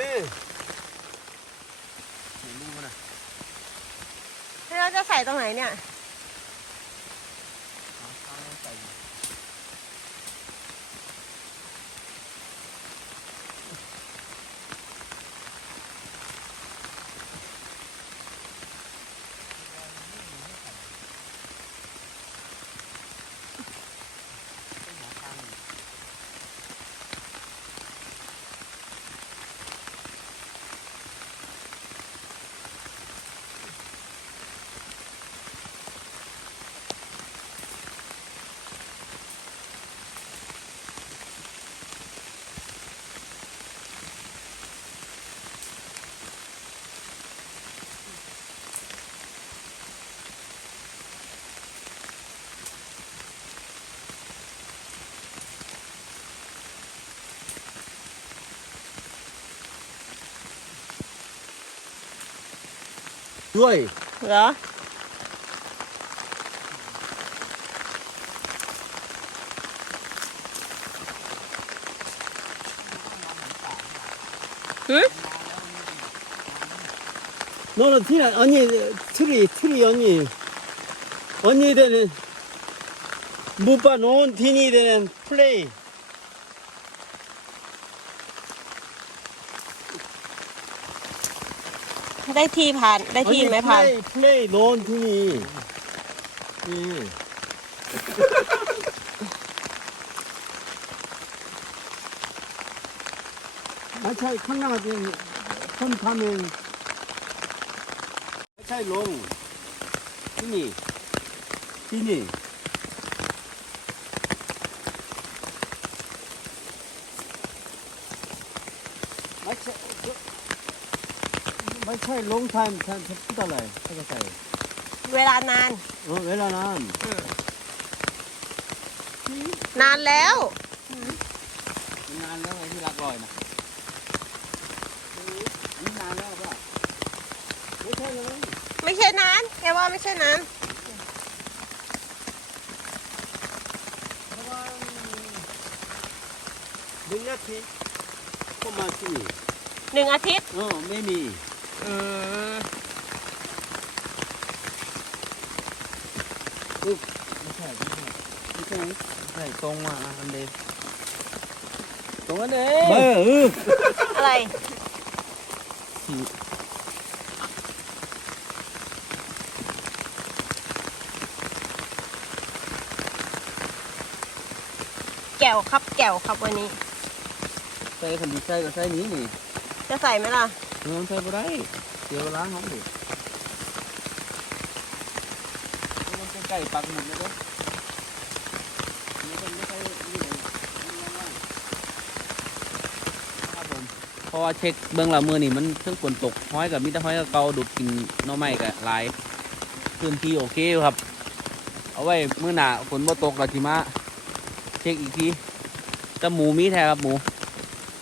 นี่แล้วเราจะใส่ตรงไหนเนี่ย 좋아해. 뭐야? 응? 너는 티나 언니 트리 트리 언니 언니들은 못 봐 놓은 티니들은 플레이. ได้ทีผ่าน ได้ทีไหมผ่าน 플레이 플레이 놓은 티니 예. 마차이 康강한테 손 가면 마차이 롱 티니 티니 ไม่ใช่ long time ท่านพูดอะไรเข้าใจเวลานาน เออเวลานานนานแล้ว นานแล้วไอ้ที่รักลอยนะอันนี้นานแล้วป่ะไม่ใช่เลยไม่ใช่นานแกว่าไม่ใช่นานหนึ่งอาทิตย์ก็มาที่นี่หนึ่งอาทิตย์อ๋อไม่มี อืมไม่ใช่ไม่ใช่ไม่ใช่ใช่ตรงมาอันเดนตรงอันเดนเออเอออะไร แก้วครับแก้วครับวันนี้ ใส่คันดีใส่ก็ใส่นี้นี่ จะใส่ไหมล่ะ เออใส่บ่ได้เดี๋ยวล้างห้องดิมันเป็นไก่ปักหมุดเลยเด้อไม่ใช่ไม่ใช่นี่เลยครับผมพราะว่าเช็คเบื้องหลังมือนี่มันเครื่องฝนตกห้อยกับมิตรห้อยกับเกาดูดกินน้อไม้กับลายพื้นที่โอเคอยู่ครับ เอาไว้เมื้อหนาฝนบ่ตกเราจิมาเช็คอีกทีจะหมูมีแท้ครับหมู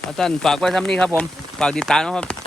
อาจารย์ฝากไว้ทำนี้ครับผม ฝากติดตามนะครับ